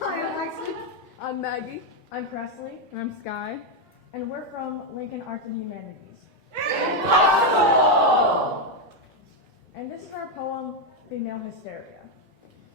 Hi, I'm Lexi. I'm Maggie. I'm Presley. And I'm Sky. And we're from Lincoln Arts and Humanities. Impossible! And this is our poem, Female Hysteria.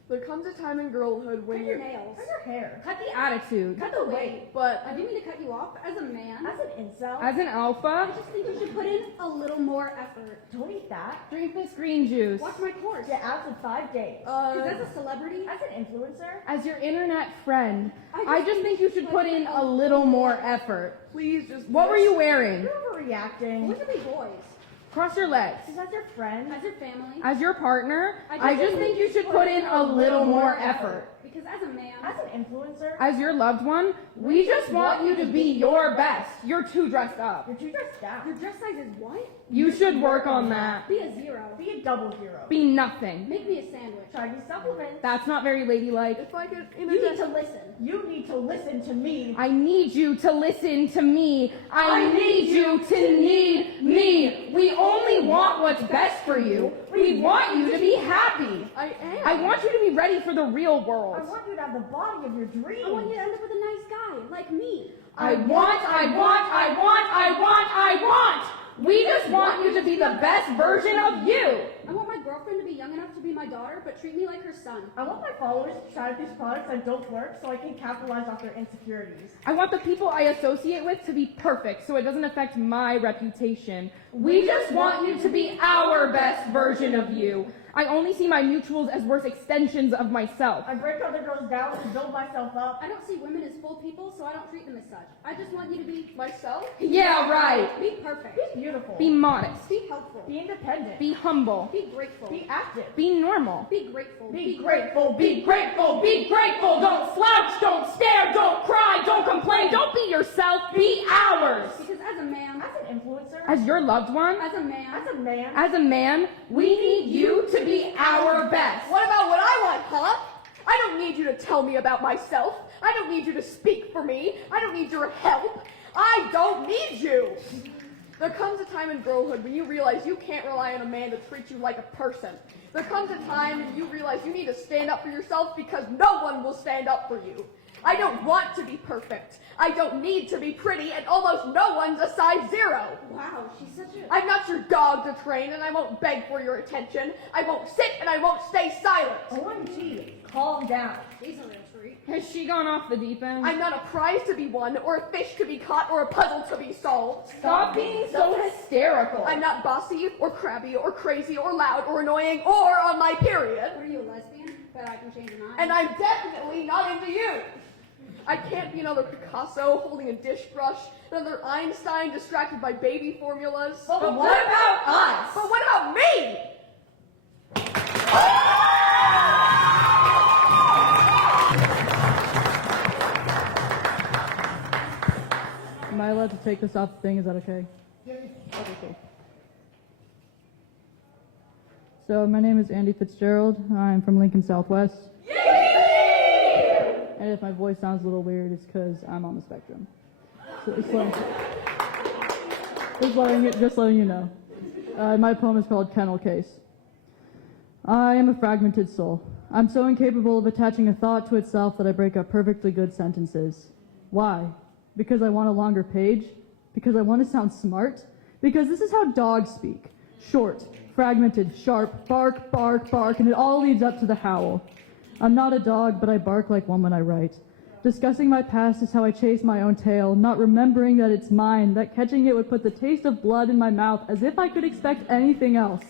There comes a time in girlhood when Cut your nails. Cut your hair. Cut the attitude. Cut the weight. But I didn't mean to cut you off. As a man, As an incel, as an I alpha, just think you should put in a little more effort. don't eat that. drink this green juice. Watch my course. Get out in 5 days. Because as a celebrity, As an influencer, As your internet friend, I I just think you should put in a little more effort. Please just. What were you wearing? you're overreacting. look at me boys. Cross your legs. As your friend, As your family. As your partner, I just think you should put in a little more effort. Because as a man, as an influencer, As your loved one, we just want you to be your best. You're too dressed up. you're too dressed down. your dress size is what? You should work on that. Be a 0. Be a double zero. Be nothing. Make me a sandwich. Try these supplements. That's not very ladylike. If I could You need interject. to listen. You need to listen to me. I need you to listen to me. I need you to need me. We only want what's best for you. We want you to be happy. I am. I want you to be ready for the real I world. want you to have the body of your dreams. I want you to end up with a nice guy like me. I want. We just want you to be the best version of you. I want my girlfriend to be young enough to be my daughter, but treat me like her son. I want my followers to try these products that don't work so I can capitalize off their insecurities. I want the people I associate with to be perfect so it doesn't affect my reputation. We just want you to be our best version of you. I only see my mutuals as worse extensions of myself. I break other girls down to build myself up. I don't see women as full people, so I don't treat them as such. I just want you to be Myself? Yeah, right. Be perfect. Be beautiful. Be modest. Be helpful. Be independent. Be humble. Be grateful. Be active. Be normal. Be grateful. Be grateful. Be grateful. Be grateful. Don't slouch. Don't stare. Don't cry. Don't complain. Don't be yourself. Be ours. Because as a man, As an influencer, As your loved one, as a man, as a man, we need you to be our best. What about what I want, huh? I don't need you to tell me about myself. I don't need you to speak for me. I don't need your help. I don't need you. There comes a time in girlhood when you realize you can't rely on a man to treat you like a person. There comes a time when you realize you need to stand up for yourself because no one will stand up for you. I don't want to be perfect. I don't need to be pretty, and almost no one's a size 0. wow, she's such a... I'm not your dog to train, and I won't beg for your attention. I won't sit, and I won't stay silent. OMG, calm down. She's a real treat. Has she gone off the deep end? I'm not a prize to be won, or a fish to be caught, or a puzzle to be solved. Stop being so hysterical. I'm not bossy, or crabby, or crazy, or loud, or annoying, or on my period. What are you, a lesbian? Bet I can change your mind. And I'm definitely not into you. I can't be another Picasso holding a dish brush, another Einstein distracted by baby formulas. But what about us? But what about me? Am I allowed to take this off the thing? Is that okay? Okay, cool. So my name is Andy Fitzgerald. I'm from Lincoln Southwest. And if my voice sounds a little weird, it's because I'm on the spectrum. So just letting you know. My poem is called Kennel Case. I am a fragmented soul. I'm so incapable of attaching a thought to itself that I break up perfectly good sentences. Why? Because I want a longer page? Because I want to sound smart? Because this is how dogs speak. Short, fragmented, sharp, bark, bark, bark, and it all leads up to the howl. I'm not a dog, but I bark like one when I write. Discussing my past is how I chase my own tail, not remembering that it's mine, that catching it would put the taste of blood in my mouth as if I could expect anything else.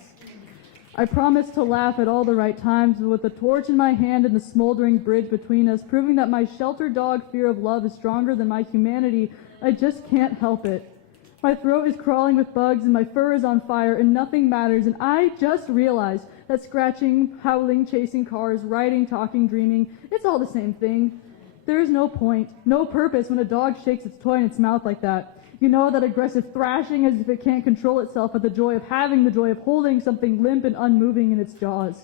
I promise to laugh at all the right times, but with a torch in my hand and the smoldering bridge between us, proving that my shelter dog fear of love is stronger than my humanity, I just can't help it. My throat is crawling with bugs and my fur is on fire and nothing matters, and I just realized that scratching, howling, chasing cars, writing, talking, dreaming, it's all the same thing. There is no point, no purpose when a dog shakes its toy in its mouth like that. You know, that aggressive thrashing as if it can't control itself, but the joy of having, the joy of holding something limp and unmoving in its jaws.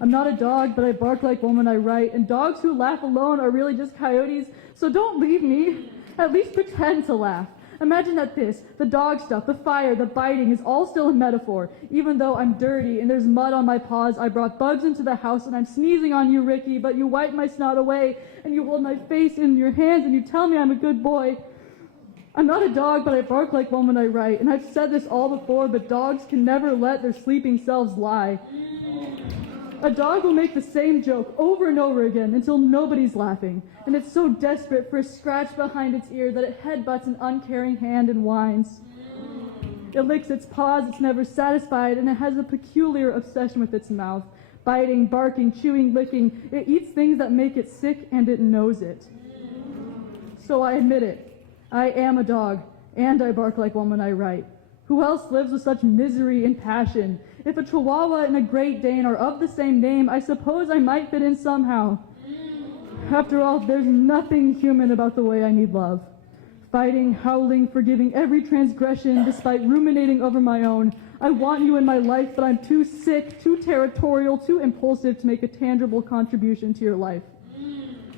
I'm not a dog, but I bark like one when I write, and dogs who laugh alone are really just coyotes, so don't leave me. At least pretend to laugh. Imagine that the dog stuff, the fire, the biting is all still a metaphor. Even though I'm dirty and there's mud on my paws, I brought bugs into the house and I'm sneezing on you, Ricky, but you wipe my snot away and you hold my face in your hands and you tell me I'm a good boy. I'm not a dog, but I bark like one when I write. And I've said this all before, but dogs can never let their sleeping selves lie. A dog will make the same joke over and over again until nobody's laughing. And it's so desperate for a scratch behind its ear that it headbutts an uncaring hand and whines. It licks its paws, it's never satisfied, and it has a peculiar obsession with its mouth. Biting, barking, chewing, licking. It eats things that make it sick, and it knows it. So I admit it. I am a dog, and I bark like one when I write. Who else lives with such misery and passion? If a Chihuahua and a Great Dane are of the same name, I suppose I might fit in somehow. After all, there's nothing human about the way I need love. Fighting, howling, forgiving every transgression, despite ruminating over my own. I want you in my life, but I'm too sick, too territorial, too impulsive to make a tangible contribution to your life.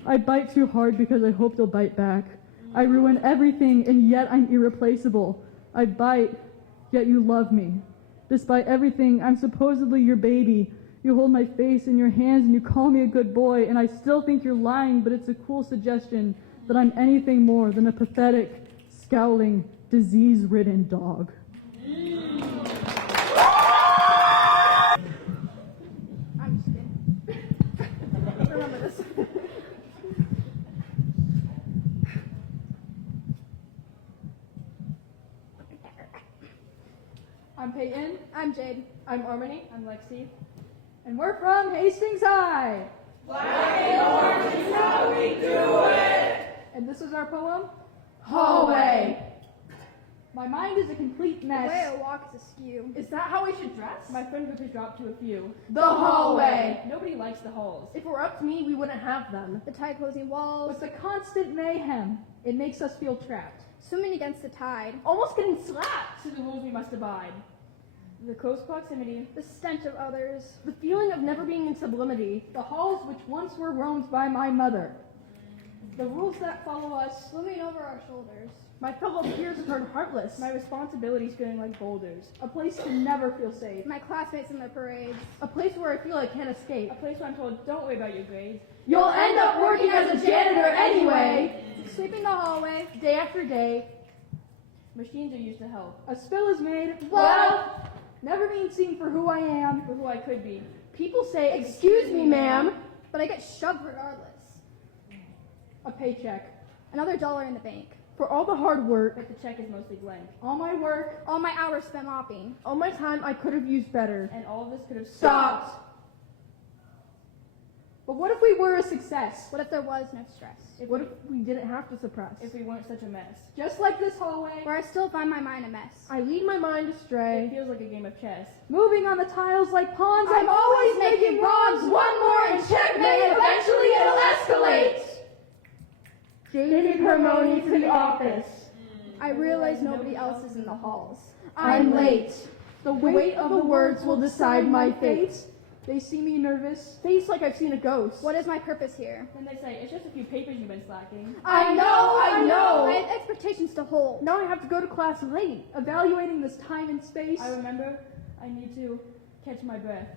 I bite too hard because I hope you'll bite back. I ruin everything, and yet I'm irreplaceable. I bite, yet you love me. Despite everything, I'm supposedly your baby. You hold my face in your hands and you call me a good boy, and I still think you're lying, but it's a cool suggestion that I'm anything more than a pathetic, scowling, disease-ridden dog. I'm just kidding. Remember this. I'm Peyton. I'm Jade. I'm Harmony. I'm Lexi. And we're from Hastings High. And this is our poem, Hallway. My mind is a complete The way mess. I walk is askew. Is that how we should dress? My friend group has dropped to a few. The hallway. Nobody likes the halls. If it were up to me, we wouldn't have them. The tight closing walls, With the constant mayhem, it makes us feel trapped. swimming against the tide, Almost getting slapped. To the rules we must abide. The close proximity. the stench of others, The feeling of never being in sublimity. The halls which once were roamed by my mother. The rules that follow us. swimming over our shoulders. My fellow peers turn heartless. My responsibilities feeling like boulders. A place to never feel safe. My classmates in their parades, A place where I feel I can't escape. A place where I'm told, don't worry about your grades. You'll end up working as a janitor anyway. sweeping the hallway, Day after day, Machines are used to help. a spill is made. Well, never being seen for who I am. For who I could be. People say, "Excuse me, ma'am." but I get shoved regardless. A paycheck. Another dollar in the bank. For all the hard work, But the check is mostly blank. all my work, All my hours spent mopping. all my time I could have used better. And all of this could have Stopped. But what if we were a success? What if there was no stress? What if we didn't have to suppress? if we weren't such a mess. Just like this hallway, Where I still find my mind a mess. I lead my mind It astray. feels like a game of chess. Moving on the tiles like pawns, I'm always making pawns. One more and checkmate, eventually it'll escalate. Jaded Hermione to the office. I realize nobody else is in the halls. I'm late. The weight of the words will decide my fate. They see me nervous, face like I've seen a ghost. What is my purpose here? Then they say, it's just a few papers you've been slacking. I know, I I know. have expectations to hold. Now I have to go to class late, evaluating this time and space. I remember I need to catch my breath.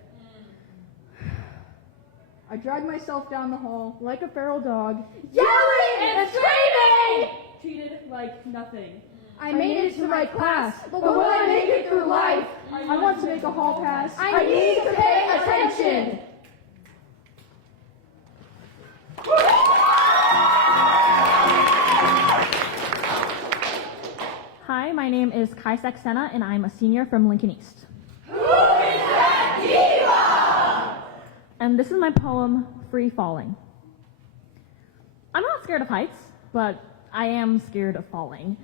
I drag myself down the hall like a feral dog, Yelling and screaming! Treated like nothing. I made it to my class, but will I make it through life? I want to make a hall pass. I need to pay attention. Hi, my name is Kai Saxena, and I'm a senior from Lincoln East. Who is that diva? And this is my poem, Free Falling. I'm not scared of heights, but I am scared of falling.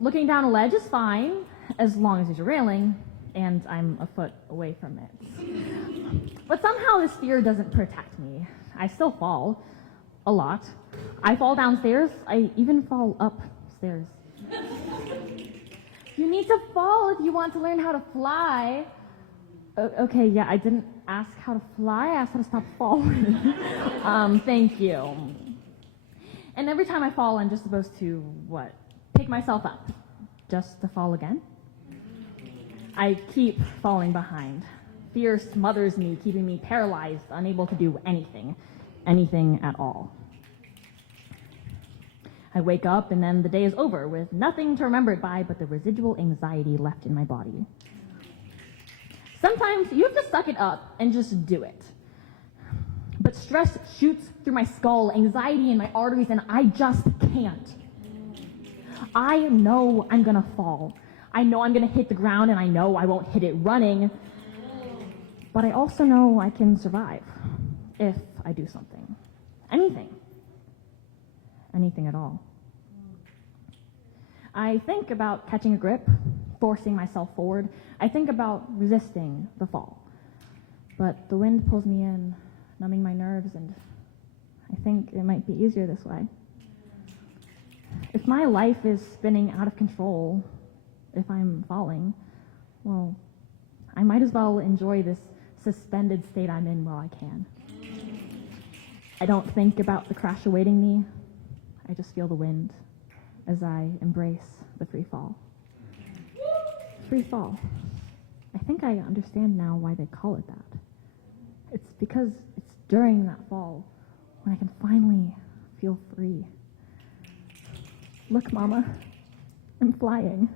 Looking down a ledge is fine, as long as there's a railing, and I'm a foot away from it. But somehow this fear doesn't protect me. I still fall. A lot. I fall downstairs. I even fall upstairs. You need to fall if you want to learn how to fly. Okay, yeah, I didn't ask how to fly. I asked how to stop falling. Thank you. And every time I fall, I'm just supposed to, pick myself up. just to fall again? I keep falling behind. Fear smothers me, keeping me paralyzed, unable to do anything at all. I wake up and then the day is over with nothing to remember it by but the residual anxiety left in my body. Sometimes you have to suck it up and just do it. But stress shoots through my skull, anxiety in my arteries, and I just can't. I know I'm gonna fall. I know I'm gonna hit the ground, and I know I won't hit it running. But I also know I can survive if I do something. Anything. Anything at all. I think about catching a grip, forcing myself forward. I think about resisting the fall. But the wind pulls me in, numbing my nerves, and I think it might be easier this way. If my life is spinning out of control, if I'm falling, well, I might as well enjoy this suspended state I'm in while I can. I don't think about the crash awaiting me. I just feel the wind as I embrace the free fall. Free fall. I think I understand now why they call it that. It's because it's during that fall when I can finally feel free. Look, Mama, I'm flying.